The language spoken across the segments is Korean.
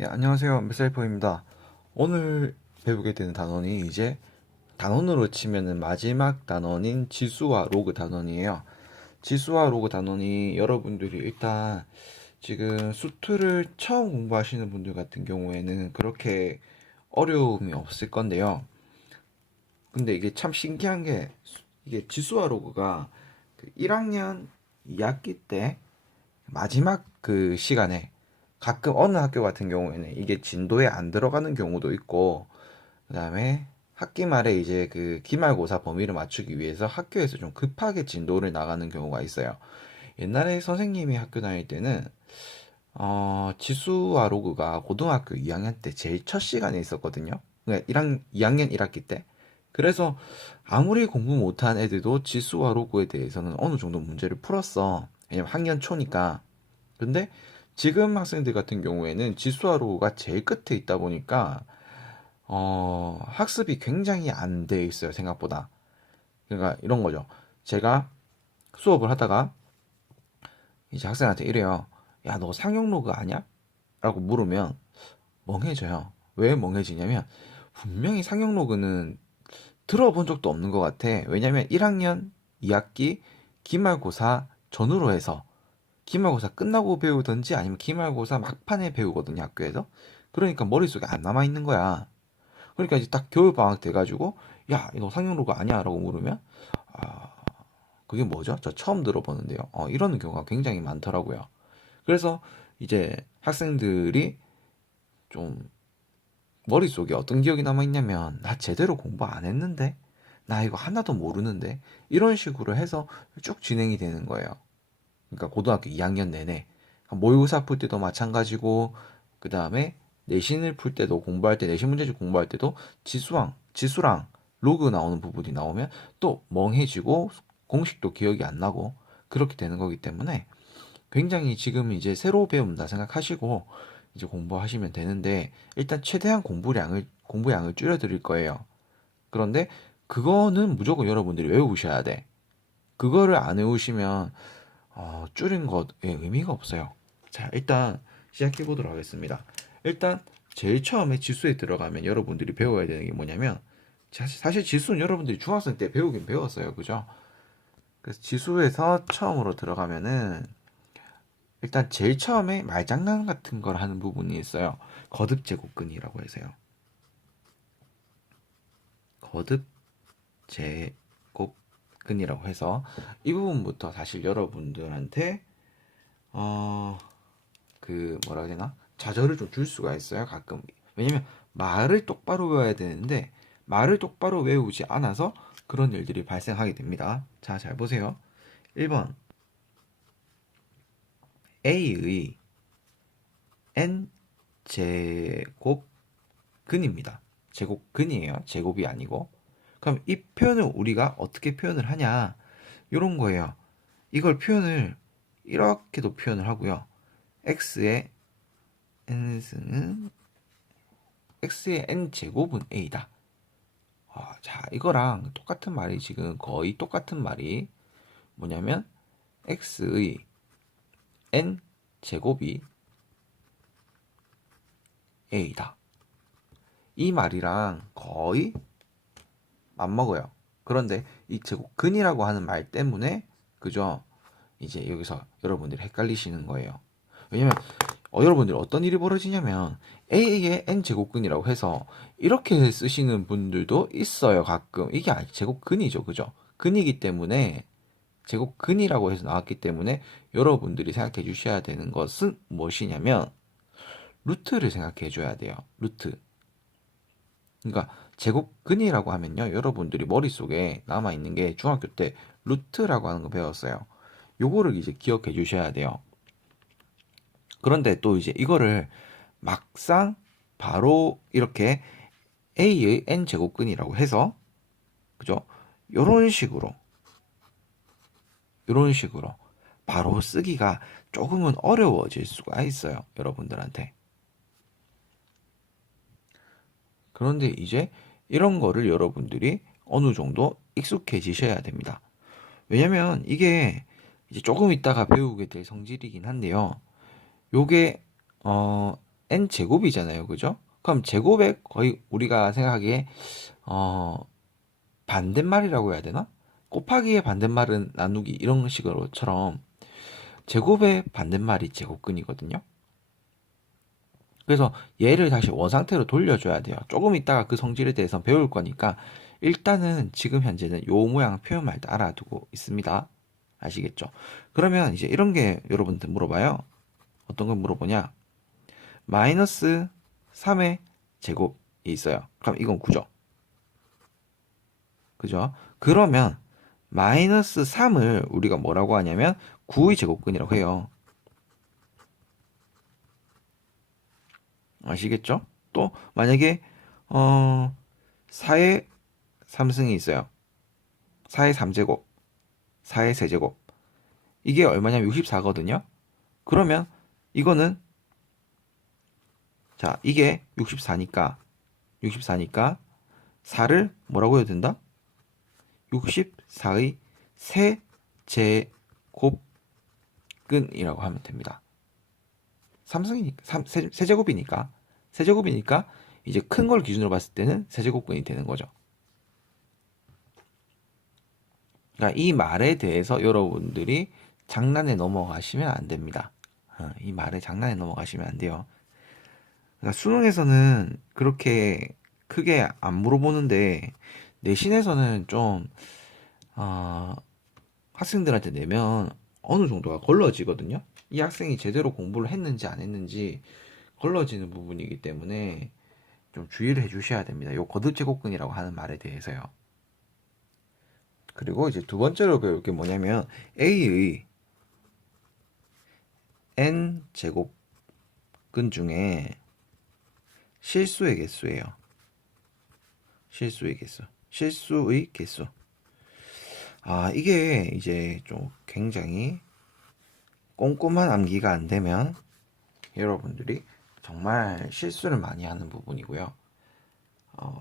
안녕하세요. 메셀퍼입니다. 오늘 배우게 되는 단원이 이제 단원으로 치면은 마지막 단원인 지수와 로그 단원이에요. 지수와 로그 단원이 여러분들이 일단 지금 수트를 처음 공부하시는 분들 같은 경우에는 그렇게 어려움이 없을 건데요. 근데 이게 참 신기한 게 이게 지수와 로그가 그 1학년 2학기 때 마지막 그 시간에 가끔 어느 학교 같은 경우에는 이게 진도에 안 들어가는 경우도 있고, 그다음에 학기 말에 이제 그 기말고사 범위를 맞추기 위해서 학교에서 좀 급하게 진도를 나가는 경우가 있어요. 옛날에 선생님이 학교 다닐 때는 지수와 로그가 고등학교 2학년 때 제일 첫 시간에 있었거든요. 그러니까 2학년 1학기 때. 그래서 아무리 공부 못한 애들도 지수와 로그에 대해서는 어느 정도 문제를 풀었어. 왜냐면 학년 초니까. 근데 지금 학생들 같은 경우에는 지수화로가 제일 끝에 있다 보니까 학습이 굉장히 안 돼 있어요, 생각보다. 그러니까 이런 거죠. 제가 수업을 하다가 이제 학생한테 이래요. 야, 너 상용로그 아냐? 라고 물으면 멍해져요. 왜 멍해지냐면 분명히 상용로그는 들어본 적도 없는 것 같아. 왜냐면 1학년 2학기 기말고사 전후로 해서 기말고사 끝나고 배우든지 아니면 기말고사 막판에 배우거든요, 학교에서. 그러니까 머릿속에 안 남아있는 거야. 그러니까 이제 딱 겨울방학 돼가지고, 야, 이거 상용로그 아니야? 라고 물으면, 아, 그게 뭐죠? 저 처음 들어보는데요. 이러는 경우가 굉장히 많더라고요. 그래서 이제 학생들이 좀 머릿속에 어떤 기억이 남아있냐면, 나 제대로 공부 안 했는데? 나 이거 하나도 모르는데? 이런 식으로 해서 쭉 진행이 되는 거예요. 그러니까 고등학교 2학년 내내 모의고사 풀 때도 마찬가지고, 그 다음에 내신을 풀 때도, 공부할 때 내신 문제집 공부할 때도 지수랑 로그 나오는 부분이 나오면 또 멍해지고 공식도 기억이 안 나고 그렇게 되는 거기 때문에 굉장히 지금 이제 새로 배운다 생각하시고 이제 공부하시면 되는데, 일단 최대한 공부량을 줄여드릴 거예요. 그런데 그거는 무조건 여러분들이 외우셔야 돼. 그거를 안 외우시면 줄인 것에 의미가 없어요. 자, 일단 시작해 보도록 하겠습니다. 일단 제일 처음에 지수에 들어가면 여러분들이 배워야 되는 게 뭐냐면, 사실 지수는 여러분들이 중학생 때 배우긴 배웠어요. 그죠? 그래서 지수에서 처음으로 들어가면은 일단 제일 처음에 말장난 같은 걸 하는 부분이 있어요. 거듭 제곱근이라고 해서요. 거듭 제곱근이라고 해서 이 부분부터 사실 여러분들한테 어, 그 뭐라 해야 되나, 좌절을 좀 줄 수가 있어요, 가끔. 왜냐면 말을 똑바로 외워야 되는데 말을 똑바로 외우지 않아서 그런 일들이 발생하게 됩니다. 자, 잘 보세요. 1번 A의 n 제곱 근입니다. 제곱근이에요. 제곱이 아니고. 그럼 이 표현을 우리가 어떻게 표현을 하냐, 이런 거예요. 이걸 표현을 이렇게도 표현을 하고요. x의 n승은 x의 n 제곱은 a다. 자, 이거랑 똑같은 말이, 지금 거의 똑같은 말이 뭐냐면 x의 n 제곱이 a다. 이 말이랑 거의 맞먹어요. 그런데 이 제곱근이라고 하는 말 때문에, 그죠? 이제 여기서 여러분들이 헷갈리시는 거예요. 왜냐면 여러분들이 어떤 일이 벌어지냐면 a의 n 제곱근이라고 해서 이렇게 쓰시는 분들도 있어요, 가끔. 이게 제곱근이죠, 그죠? 근이기 때문에, 제곱근이라고 해서 나왔기 때문에 여러분들이 생각해 주셔야 되는 것은 무엇이냐면 루트를 생각해 줘야 돼요. 루트. 그러니까 제곱근이라고 하면요, 여러분들이 머릿속에 남아 있는 게 중학교 때 루트라고 하는 거 배웠어요. 요거를 이제 기억해 주셔야 돼요. 그런데 또 이제 이거를 막상 바로 이렇게 a의 n 제곱근이라고 해서, 그죠? 요런 식으로 요런 식으로 바로 쓰기가 조금은 어려워질 수가 있어요, 여러분들한테. 그런데 이제 이런 거를 여러분들이 어느 정도 익숙해지셔야 됩니다. 왜냐면 이게 이제 조금 있다가 배우게 될 성질이긴 한데요. 요게 어 n 제곱이잖아요, 그죠? 그럼 제곱의 거의 우리가 생각하기에 반대말이라고 해야 되나? 곱하기의 반대말은 나누기 이런 식으로처럼 제곱의 반대말이 제곱근이거든요. 그래서 얘를 다시 원상태로 돌려줘야 돼요. 조금 있다가 그 성질에 대해서 배울 거니까 일단은 지금 현재는 요 모양 표현만 일단 알아두고 있습니다. 아시겠죠? 그러면 이제 이런 게 여러분들 물어봐요. 어떤 걸 물어보냐? 마이너스 3의 제곱이 있어요. 그럼 이건 9죠. 그죠? 그러면 마이너스 3을 우리가 뭐라고 하냐면 9의 제곱근이라고 해요. 아시겠죠? 또 만약에 4의 3승이 있어요. 4의 3제곱, 4의 세제곱. 이게 얼마냐면 64거든요. 그러면 이거는 자, 이게 64니까 4를 뭐라고 해야 된다? 64의 세제곱근이라고 하면 됩니다. 삼승이니까 세제곱이니까 이제 큰 걸 기준으로 봤을 때는 세제곱근이 되는 거죠. 그러니까 이 말에 대해서 여러분들이 장난에 넘어가시면 안 됩니다. 이 말에 장난에 넘어가시면 안 돼요. 그러니까 수능에서는 그렇게 크게 안 물어보는데 내신에서는 좀 학생들한테 내면 어느 정도가 걸러지거든요. 이 학생이 제대로 공부를 했는지 안 했는지 걸러지는 부분이기 때문에 좀 주의를 해주셔야 됩니다. 요 거듭제곱근이라고 하는 말에 대해서요. 그리고 이제 두 번째로 배울 게 뭐냐면 A의 n 제곱근 중에 실수의 개수예요. 실수의 개수. 이게 이제 좀 굉장히 꼼꼼한 암기가 안 되면 여러분들이 정말 실수를 많이 하는 부분이고요.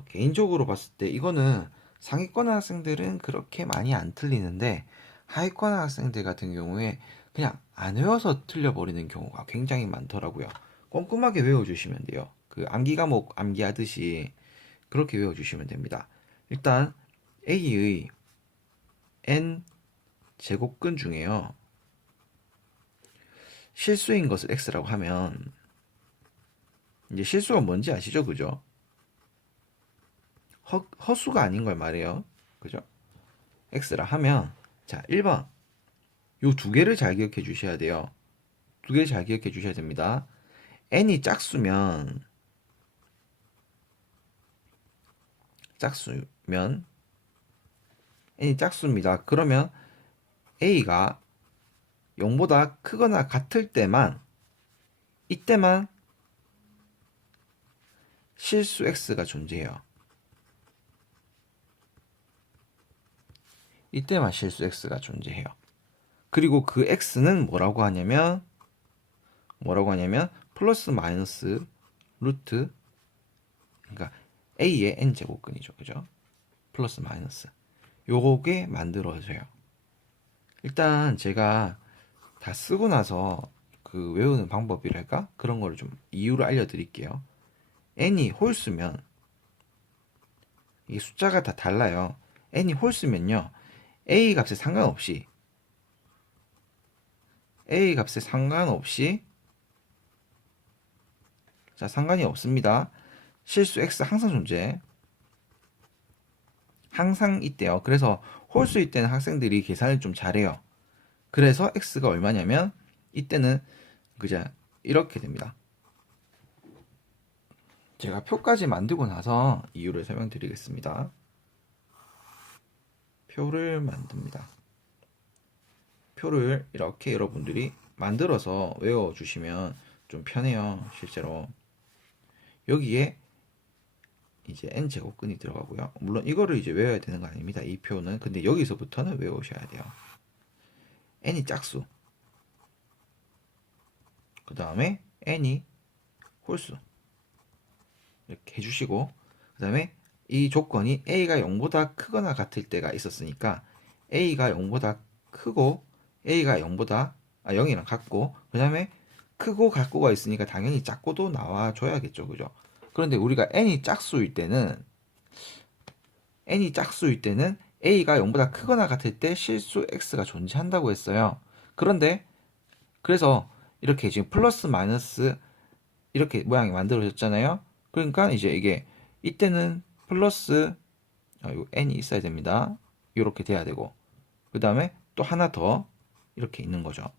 개인적으로 봤을 때 이거는 상위권 학생들은 그렇게 많이 안 틀리는데 하위권 학생들 같은 경우에 그냥 안 외워서 틀려버리는 경우가 굉장히 많더라고요. 꼼꼼하게 외워주시면 돼요. 그 암기 과목 암기하듯이 그렇게 외워주시면 됩니다. 일단 A의 n 제곱근 중에요. 실수인 것을 x라고 하면 이제 실수가 뭔지 아시죠? 그죠? 허수가 아닌 걸 말해요. 그죠? x라 하면 자 1번 요 두 개를 잘 기억해 주셔야 돼요. 두 개를 잘 기억해 주셔야 됩니다. n이 짝수면 n이 짝수입니다. 그러면 a가 0보다 크거나 같을 때만 이때만 실수 x가 존재해요. 이때만 실수 x가 존재해요. 그리고 그 x는 뭐라고 하냐면 플러스 마이너스 루트 그러니까 a의 n 제곱근이죠. 그죠? 플러스 마이너스 요게 만들어져요. 일단 제가 다 쓰고 나서 그 외우는 방법이랄까? 그런 거를 좀 이유를 알려드릴게요. n이 홀수면 이게 숫자가 다 달라요. n이 홀수면요. a 값에 상관없이 자 상관이 없습니다. 실수 x 항상 존재. 항상 있대요. 그래서 홀수일 때는 학생들이 계산을 좀 잘해요. 그래서 x가 얼마냐면 이때는 그저 이렇게 됩니다. 제가 표까지 만들고 나서 이유를 설명드리겠습니다. 표를 만듭니다. 표를 이렇게 여러분들이 만들어서 외워주시면 좀 편해요. 실제로 여기에 이제 n 제곱근이 들어가고요. 물론 이거를 이제 외워야 되는 거 아닙니다. 이 표는. 근데 여기서부터는 외우셔야 돼요. n이 짝수. 그 다음에 n이 홀수. 이렇게 해주시고 그 다음에 이 조건이 a가 0보다 크거나 같을 때가 있었으니까 a가 0보다 크고 a가 0이랑 같고 그 다음에 크고 같고가 있으니까 당연히 작고도 나와줘야겠죠. 그죠? 그런데 우리가 n이 짝수일 때는 a가 0보다 크거나 같을 때 실수 x가 존재한다고 했어요. 그런데 그래서 이렇게 지금 플러스 마이너스 이렇게 모양이 만들어졌잖아요. 그러니까 이제 이게 이때는 플러스 요 n이 있어야 됩니다. 이렇게 돼야 되고 그 다음에 또 하나 더 이렇게 있는 거죠.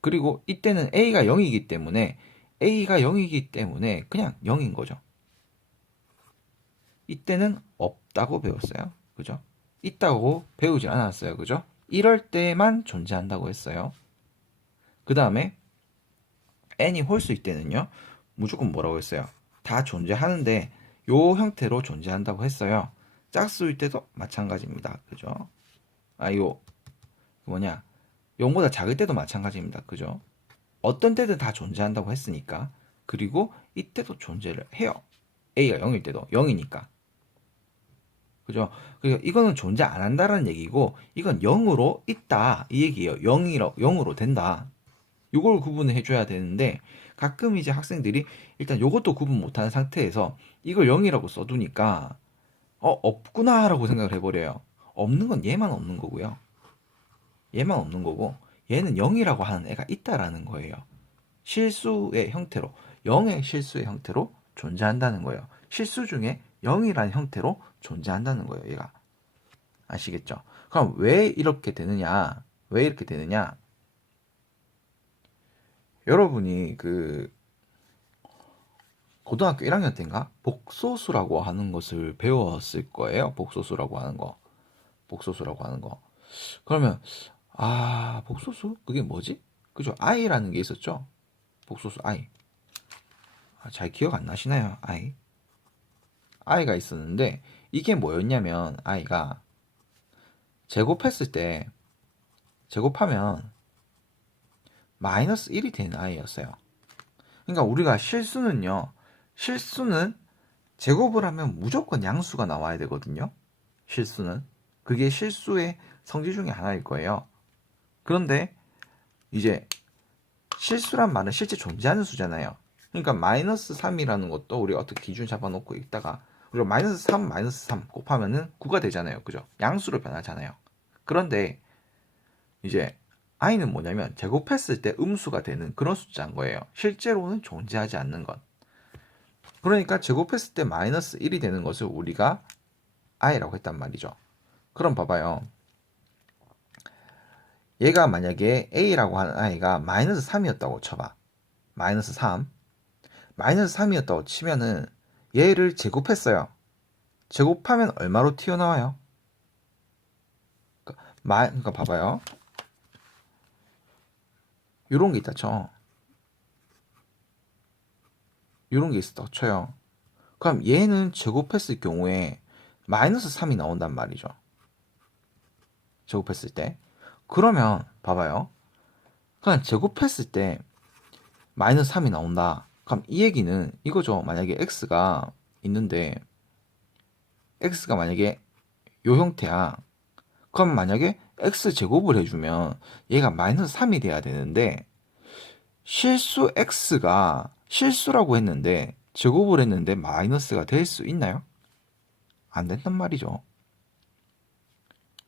그리고 이때는 a가 0이기 때문에 그냥 0인 거죠. 이때는 없다고 배웠어요. 그죠? 있다고 배우지 않았어요. 그죠? 이럴 때만 존재한다고 했어요. 그 다음에 n이 홀수일 때는요. 무조건 뭐라고 했어요? 다 존재하는데 요 형태로 존재한다고 했어요. 짝수일 때도 마찬가지입니다. 그죠? 요 뭐냐 0보다 작을 때도 마찬가지입니다. 그죠? 어떤 때든 다 존재한다고 했으니까. 그리고 이때도 존재를 해요. a가 0일 때도 0이니까. 그죠? 그리고 이거는 존재 안 한다라는 얘기고 이건 0으로 있다 이 얘기예요. 0으로 된다. 이걸 구분을 해줘야 되는데 가끔 이제 학생들이 일단 이것도 구분 못하는 상태에서 이걸 0이라고 써두니까 없구나 라고 생각을 해버려요. 없는 건 얘만 없는 거고요. 얘만 없는 거고 얘는 0이라고 하는 애가 있다라는 거예요. 실수의 형태로 0의 실수의 형태로 존재한다는 거예요. 실수 중에 0이라는 형태로 존재한다는 거예요. 얘가 아시겠죠? 그럼 왜 이렇게 되느냐? 왜 이렇게 되느냐? 여러분이 그 고등학교 1학년 때인가 복소수라고 하는 것을 배웠을 거예요. 복소수라고 하는 거. 그러면 복소수? 그게 뭐지? 그죠? i라는 게 있었죠? 복소수 i. 잘 기억 안 나시나요? i가 있었는데 이게 뭐였냐면 i가 제곱하면 마이너스 1이 되는 i였어요. 그러니까 우리가 실수는 제곱을 하면 무조건 양수가 나와야 되거든요. 실수는 그게 실수의 성질 중에 하나일 거예요. 그런데 이제 실수란 말은 실제 존재하는 수잖아요. 그러니까 마이너스 3이라는 것도 우리가 어떻게 기준 잡아놓고 있다가 우리가 마이너스 3 곱하면은 9가 되잖아요. 그죠? 양수로 변하잖아요. 그런데 이제 i는 뭐냐면 제곱했을 때 음수가 되는 그런 숫자인 거예요. 실제로는 존재하지 않는 것. 그러니까 제곱했을 때 마이너스 1이 되는 것을 우리가 i라고 했단 말이죠. 그럼 봐봐요. 얘가 만약에 a라고 하는 i가 마이너스 3이었다고 쳐봐. 마이너스 3이었다고 치면은 얘를 제곱했어요. 제곱하면 얼마로 튀어나와요? 그러니까 봐봐요. 요런 게 있다 쳐. 요런 게 있었다고 쳐요. 그럼 얘는 제곱했을 경우에 마이너스 3이 나온단 말이죠. 제곱했을 때. 그러면 봐봐요. 그냥 제곱했을 때 마이너스 3이 나온다. 그럼 이 얘기는 이거죠. 만약에 x가 있는데 x가 만약에 요 형태야. 그럼 만약에 x제곱을 해주면 얘가 마이너스 3이 돼야 되는데 실수 x가 실수라고 했는데 제곱을 했는데 마이너스가 될 수 있나요? 안 된단 말이죠.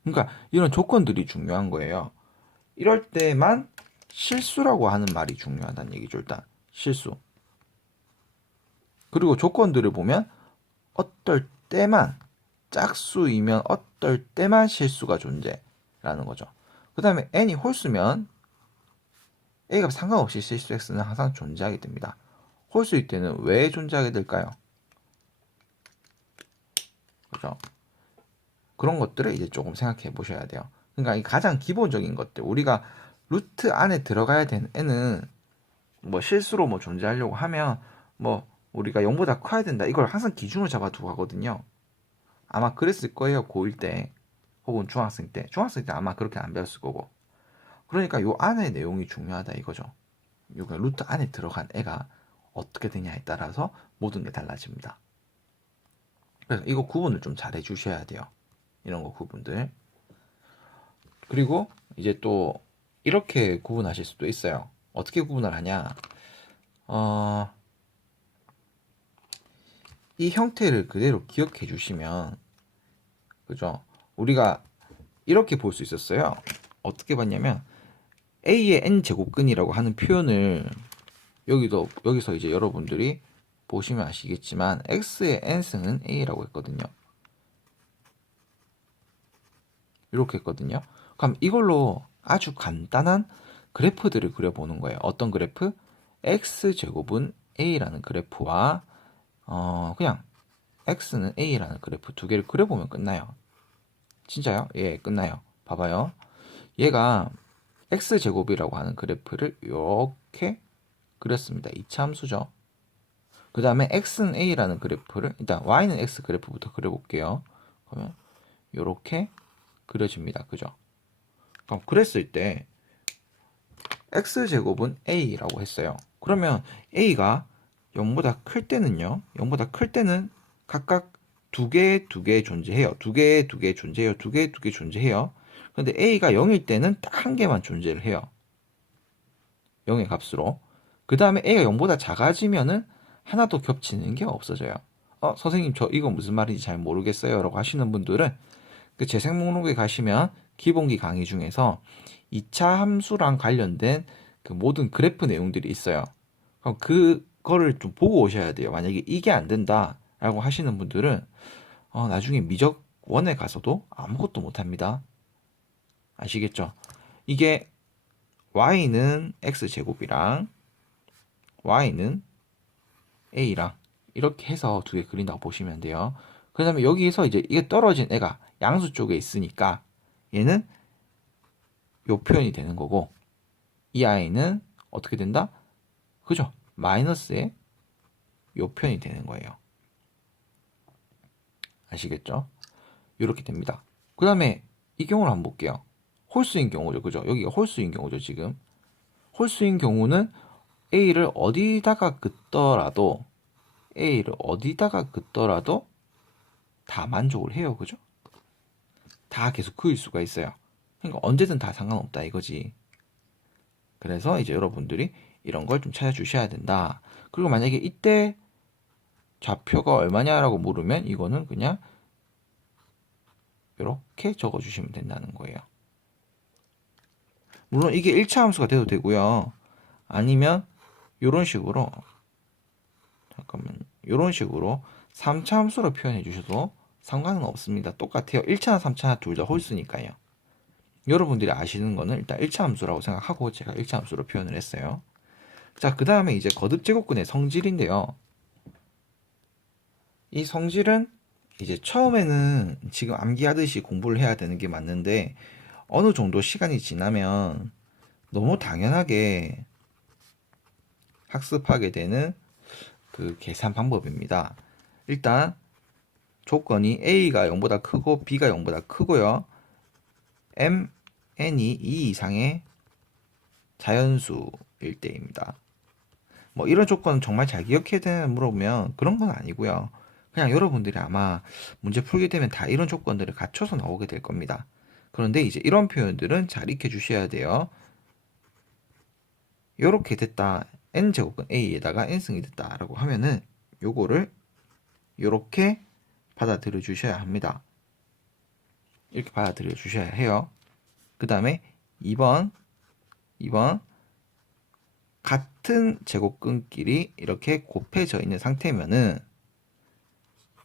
그러니까 이런 조건들이 중요한 거예요. 이럴 때만 실수라고 하는 말이 중요하다는 얘기죠. 일단 실수. 그리고 조건들을 보면 어떨 때만 짝수이면 어떨 때만 실수가 존재라는 거죠. 그 다음에 n이 홀수면 a가 상관없이 실수 x는 항상 존재하게 됩니다. 홀수일 때는 왜 존재하게 될까요? 그죠? 그런 것들을 이제 조금 생각해 보셔야 돼요. 그러니까 이 가장 기본적인 것들 우리가 루트 안에 들어가야 되는 애는 뭐 실수로 뭐 존재하려고 하면 뭐 우리가 0보다 커야 된다 이걸 항상 기준으로 잡아두고 하거든요. 아마 그랬을 거예요. 고1 때 혹은 중학생 때 아마 그렇게 안 배웠을 거고. 그러니까 요 안의 내용이 중요하다 이거죠. 요가 루트 안에 들어간 애가 어떻게 되냐에 따라서 모든 게 달라집니다. 그래서 이거 구분을 좀 잘 해주셔야 돼요. 이런 거 구분들. 그리고 이제 또 이렇게 구분하실 수도 있어요. 어떻게 구분을 하냐? 이 형태를 그대로 기억해 주시면, 그죠? 우리가 이렇게 볼 수 있었어요. 어떻게 봤냐면 a의 n제곱근이라고 하는 표현을 여기서 이제 여러분들이 보시면 아시겠지만 x의 n승은 a라고 했거든요. 이렇게 했거든요. 그럼 이걸로 아주 간단한 그래프들을 그려보는 거예요. 어떤 그래프? x제곱은 a라는 그래프와 그냥 x는 a라는 그래프 두 개를 그려보면 끝나요. 진짜요? 예, 끝나요. 봐봐요. 얘가 x제곱이라고 하는 그래프를 이렇게 그렸습니다. 이차 함수죠. 그 다음에 x는 a라는 그래프를, 일단 y는 x 그래프부터 그려볼게요. 그러면 이렇게 그려집니다. 그죠? 그럼 그랬을 때 x제곱은 a라고 했어요. 그러면 a가 0보다 클 때는요. 0보다 클 때는 각각 두 개 존재해요. 두 개 존재해요. 두 개 존재해요. 근데 a가 0일 때는 딱 한 개만 존재를 해요. 0의 값으로. 그 다음에 a가 0보다 작아지면은 하나도 겹치는 게 없어져요. 선생님 저 이거 무슨 말인지 잘 모르겠어요 라고 하시는 분들은 그 재생 목록에 가시면 기본기 강의 중에서 2차 함수랑 관련된 그 모든 그래프 내용들이 있어요. 그럼 그거를 좀 보고 오셔야 돼요. 만약에 이게 안 된다 라고 하시는 분들은 나중에 미적 원에 가서도 아무것도 못 합니다. 아시겠죠? 이게 y는 x제곱이랑 y는 a랑 이렇게 해서 두 개 그린다고 보시면 돼요. 그 다음에 여기서 이제 이게 떨어진 애가 양수 쪽에 있으니까 얘는 요 표현이 되는 거고 이 아이는 어떻게 된다? 그죠? 마이너스의 요 표현이 되는 거예요. 아시겠죠? 이렇게 됩니다. 그 다음에 이 경우를 한번 볼게요. 홀수인 경우죠. 그죠? 여기가 홀수인 경우죠. 지금 홀수인 경우는 a를 어디다가 긋더라도 다 만족을 해요. 그죠? 다 계속 그을 수가 있어요. 그러니까 언제든 다 상관없다 이거지. 그래서 이제 여러분들이 이런 걸 좀 찾아주셔야 된다. 그리고 만약에 이때 좌표가 얼마냐라고 물으면 이거는 그냥 이렇게 적어주시면 된다는 거예요. 물론 이게 1차 함수가 돼도 되고요. 아니면 이런 식으로 이런 식으로 3차 함수로 표현해 주셔도 상관은 없습니다. 똑같아요. 1차나 3차 둘 다 홀수니까요. 여러분들이 아시는 거는 일단 1차 함수라고 생각하고 제가 1차 함수로 표현을 했어요. 자, 그 다음에 이제 거듭제곱근의 성질인데요. 이 성질은 이제 처음에는 지금 암기하듯이 공부를 해야 되는 게 맞는데 어느 정도 시간이 지나면 너무 당연하게 학습하게 되는 그 계산 방법입니다. 일단 조건이 a가 0보다 크고 b가 0보다 크고요. n이 2 이상의 자연수일 때입니다. 뭐 이런 조건 정말 잘 기억해야 되나 물어보면 그런 건 아니고요. 그냥 여러분들이 아마 문제 풀게 되면 다 이런 조건들을 갖춰서 나오게 될 겁니다. 그런데 이제 이런 표현들은 잘 익혀 주셔야 돼요. 이렇게 됐다. n제곱은 a에다가 n승이 됐다라고 하면은 요거를 이렇게 받아들여 주셔야 합니다. 이렇게 받아들여 주셔야 해요. 그 다음에 2번 같은 제곱근끼리 이렇게 곱해져 있는 상태면은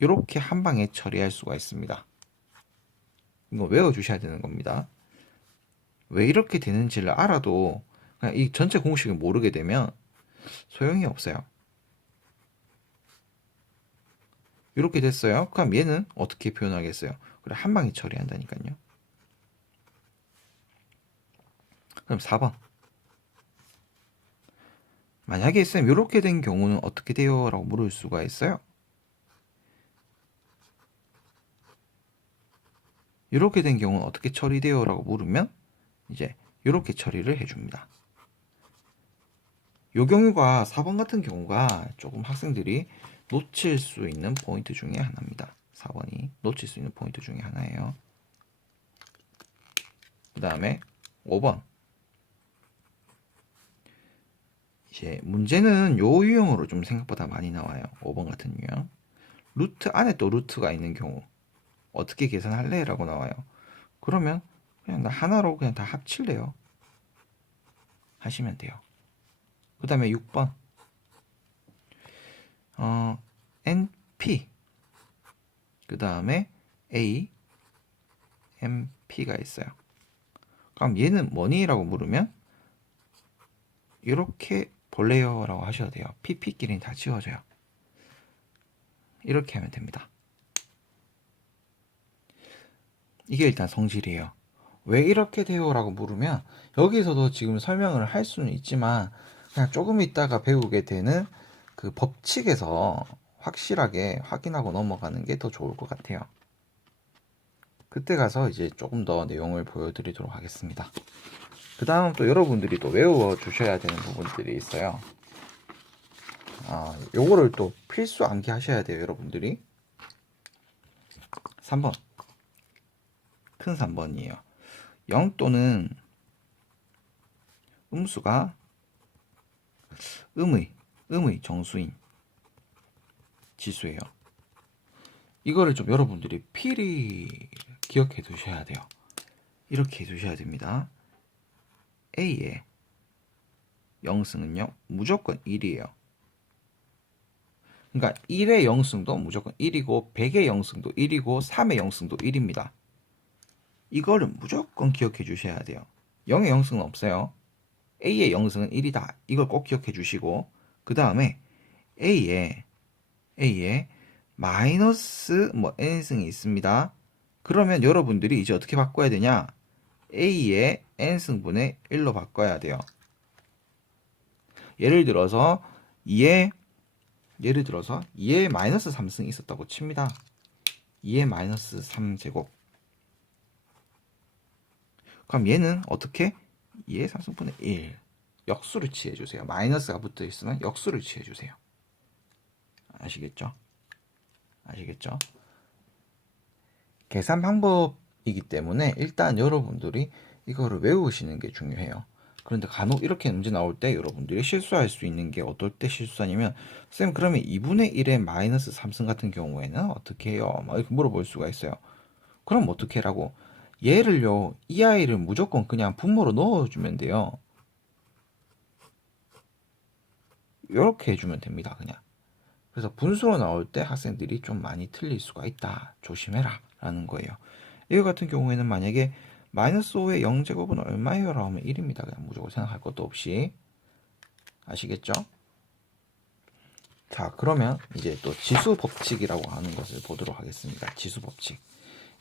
이렇게 한 방에 처리할 수가 있습니다. 이거 외워주셔야 되는 겁니다. 왜 이렇게 되는지를 알아도 그냥 이 전체 공식을 모르게 되면 소용이 없어요. 이렇게 됐어요. 그럼 얘는 어떻게 표현하겠어요? 그래, 한 방에 처리한다니까요. 그럼 4번. 만약에 쌤 이렇게 된 경우는 어떻게 돼요? 라고 물을 수가 있어요. 이렇게 된 경우는 어떻게 처리돼요? 라고 물으면 이제 이렇게 처리를 해줍니다. 요 경우가 4번 같은 경우가 조금 학생들이 놓칠 수 있는 포인트 중에 하나입니다. 4번이 놓칠 수 있는 포인트 중에 하나예요. 그 다음에 5번. 이제 문제는 요 유형으로 좀 생각보다 많이 나와요. 5번 같은 유형. 루트 안에 또 루트가 있는 경우 어떻게 계산할래? 라고 나와요. 그러면 그냥 나 하나로 그냥 다 합칠래요. 하시면 돼요. 그 다음에 6번 NP 그 다음에 A MP가 있어요. 그럼 얘는 뭐니? 라고 물으면 이렇게 볼래요? 라고 하셔도 돼요. PP끼리는 다 지워져요. 이렇게 하면 됩니다. 이게 일단 성질이에요. 왜 이렇게 돼요? 라고 물으면 여기서도 지금 설명을 할 수는 있지만 그냥 조금 있다가 배우게 되는 그 법칙에서 확실하게 확인하고 넘어가는 게 더 좋을 것 같아요. 그때 가서 이제 조금 더 내용을 보여드리도록 하겠습니다. 그 다음 또 여러분들이 또 외워 주셔야 되는 부분들이 있어요. 요거를 또 필수 암기하셔야 돼요, 여러분들이. 3번. 큰 3번이에요. 0 또는 음수가 음의 정수인 지수예요. 이거를 좀 여러분들이 필히 기억해 두셔야 돼요. 이렇게 해 두셔야 됩니다. A의 영승은요, 무조건 1이에요. 그러니까 1의 영승도 무조건 1이고 100의 영승도 1이고 3의 영승도 1입니다. 이거를 무조건 기억해 주셔야 돼요. 0의 영승은 없어요. A의 영승은 1이다. 이걸 꼭 기억해 주시고 그 다음에 A에 마이너스 n승이 있습니다. 그러면 여러분들이 이제 어떻게 바꿔야 되냐? A의 n승분의 1로 바꿔야 돼요. 예를 들어서 2에 마이너스 3승이 있었다고 칩니다. 2의 마이너스 3제곱. 그럼 얘는 어떻게? 2의 3승분의 1. 역수를 취해주세요. 마이너스가 붙어 있으면 역수를 취해주세요. 아시겠죠? 계산 방법이기 때문에 일단 여러분들이 이거를 외우시는 게 중요해요. 그런데 간혹 이렇게 문제 나올 때 여러분들이 실수할 수 있는 게 어떨 때 실수하냐면 쌤 그러면 2분의 1의 마이너스 3승 같은 경우에는 어떻게 해요? 막 이렇게 물어볼 수가 있어요. 그럼 어떻게 하라고? 얘를요, 이 아이를 무조건 그냥 분모로 넣어주면 돼요. 이렇게 해주면 됩니다. 그냥. 그래서 분수로 나올 때 학생들이 좀 많이 틀릴 수가 있다. 조심해라. 라는 거예요. 이거 같은 경우에는 만약에 마이너스 5의 0제곱은 얼마예요? 라고 하면 1입니다. 그냥 무조건 생각할 것도 없이. 아시겠죠? 자, 그러면 이제 또 지수 법칙이라고 하는 것을 보도록 하겠습니다. 지수 법칙.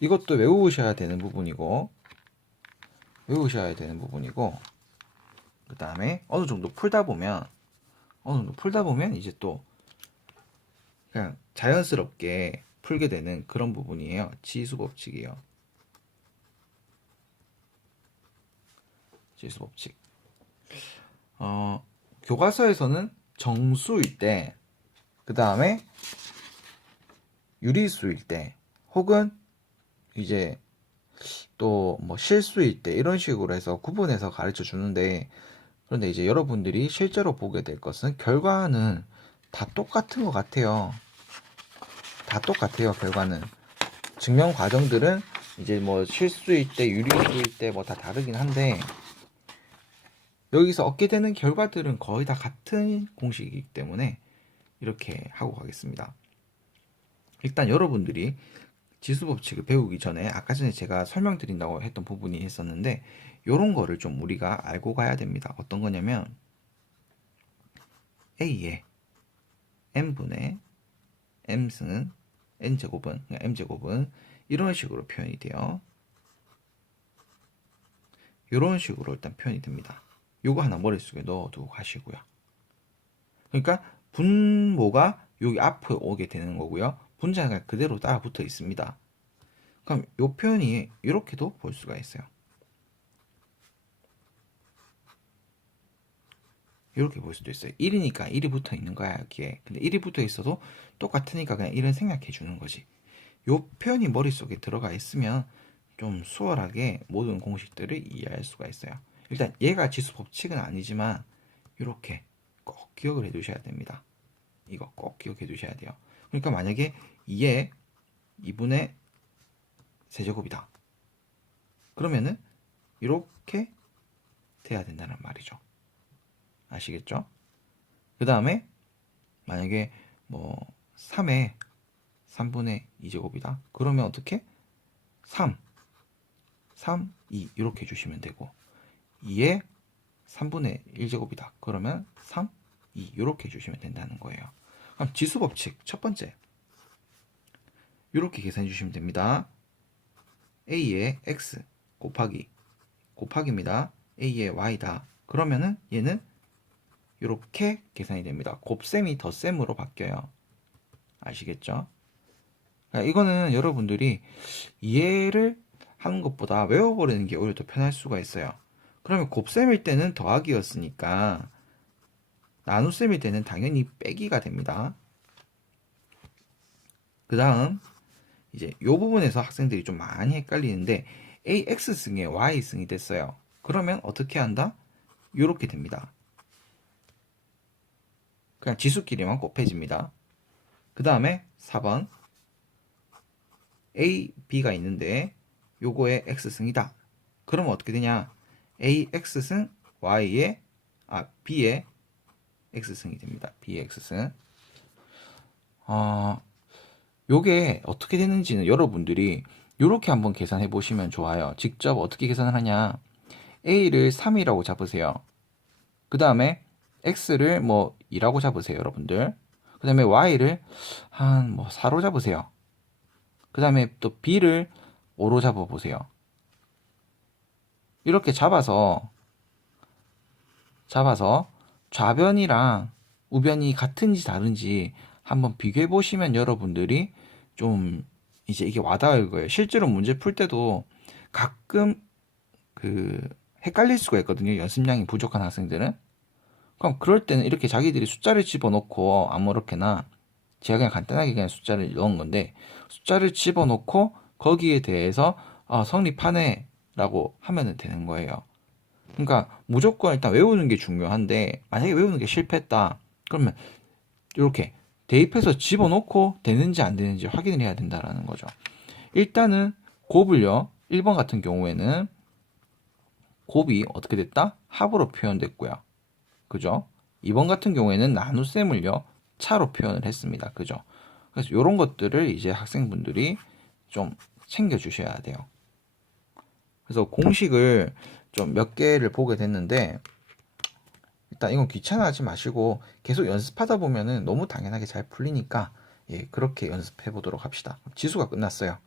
이것도 외우셔야 되는 부분이고, 그 다음에 어느 정도 풀다 보면 이제 또 그냥 자연스럽게 풀게 되는 그런 부분이에요. 지수 법칙이에요. 지수 법칙. 교과서에서는 정수일 때, 그 다음에 유리수일 때, 혹은 이제 또 뭐 실수일 때 이런 식으로 해서 구분해서 가르쳐 주는데, 그런데 이제 여러분들이 실제로 보게 될 것은 결과는 다 똑같은 것 같아요. 다 똑같아요, 결과는. 증명 과정들은 이제 뭐 실수일 때, 유리수일 때 뭐 다 다르긴 한데, 여기서 얻게 되는 결과들은 거의 다 같은 공식이기 때문에 이렇게 하고 가겠습니다. 일단 여러분들이 지수 법칙을 배우기 전에 아까 전에 제가 설명드린다고 했던 부분이 있었는데 이런 거를 좀 우리가 알고 가야 됩니다. 어떤 거냐면 A의 n분의 m승은 n제곱은 m제곱은 이런 식으로 표현이 돼요. 이런 식으로 일단 표현이 됩니다. 요거 하나 머릿속에 넣어두고 가시고요. 그러니까 분모가 여기 앞에 오게 되는 거고요. 분자가 그대로 따라 붙어 있습니다. 그럼 이 표현이 이렇게도 볼 수가 있어요. 이렇게 볼 수도 있어요. 1이니까 1이 붙어 있는 거야, 여기에. 근데 1이 붙어 있어도 똑같으니까 그냥 1은 생략해 주는 거지. 이 표현이 머릿속에 들어가 있으면 좀 수월하게 모든 공식들을 이해할 수가 있어요. 일단 얘가 지수 법칙은 아니지만 이렇게 꼭 기억을 해 두셔야 됩니다. 이거 꼭 기억해 두셔야 돼요. 그러니까 만약에 2의 2분의 세제곱이다. 그러면은 이렇게 돼야 된다는 말이죠. 아시겠죠? 그 다음에 만약에 뭐 3의 3분의 2제곱이다. 그러면 어떻게? 3, 2 이렇게 해주시면 되고 2의 3분의 1제곱이다. 그러면 3, 2 이렇게 해주시면 된다는 거예요. 그럼 지수법칙 첫 번째 이렇게 계산해 주시면 됩니다. a의 x 곱하기입니다. a의 y다. 그러면은 얘는 이렇게 계산이 됩니다. 곱셈이 덧셈으로 바뀌어요. 아시겠죠? 그러니까 이거는 여러분들이 이해를 하는 것보다 외워버리는 게 오히려 더 편할 수가 있어요. 그러면 곱셈일 때는 더하기였으니까 나눗셈일 때는 당연히 빼기가 됩니다. 그 다음 이제 이 부분에서 학생들이 좀 많이 헷갈리는데 AX승에 Y승이 됐어요. 그러면 어떻게 한다? 이렇게 됩니다. 그냥 지수끼리만 곱해집니다. 그 다음에 4번 A, B가 있는데 요거의 X승이다. 그러면 어떻게 되냐? AX승 Y의 B의 X승이 됩니다. B의 X승. 요게 어떻게 되는지는 여러분들이 요렇게 한번 계산해 보시면 좋아요. 직접 어떻게 계산을 하냐? A를 3이라고 잡으세요. 그 다음에 X를 뭐 2라고 잡으세요, 여러분들. 그 다음에 Y를 한 뭐 4로 잡으세요. 그 다음에 또 B를 5로 잡아보세요. 이렇게 잡아서 좌변이랑 우변이 같은지 다른지 한번 비교해 보시면 여러분들이 좀 이제 이게 와닿을 거예요. 실제로 문제 풀 때도 가끔 헷갈릴 수가 있거든요. 연습량이 부족한 학생들은. 그럼 그럴 때는 이렇게 자기들이 숫자를 집어넣고 아무렇게나 제가 그냥 간단하게 그냥 숫자를 넣은 건데 숫자를 집어넣고 거기에 대해서 성립하네 라고 하면 되는 거예요. 그러니까 무조건 일단 외우는 게 중요한데 만약에 외우는 게 실패했다 그러면 이렇게 대입해서 집어넣고 되는지 안 되는지 확인을 해야 된다라는 거죠. 일단은 곱을요 1번 같은 경우에는 곱이 어떻게 됐다? 합으로 표현됐고요. 그죠? 2번 같은 경우에는 나눗셈을요 차로 표현을 했습니다. 그죠? 그래서 이런 것들을 이제 학생분들이 좀 챙겨 주셔야 돼요. 그래서 공식을 좀 몇 개를 보게 됐는데 일단 이건 귀찮아하지 마시고 계속 연습하다 보면은 너무 당연하게 잘 풀리니까 예, 그렇게 연습해 보도록 합시다. 지수가 끝났어요.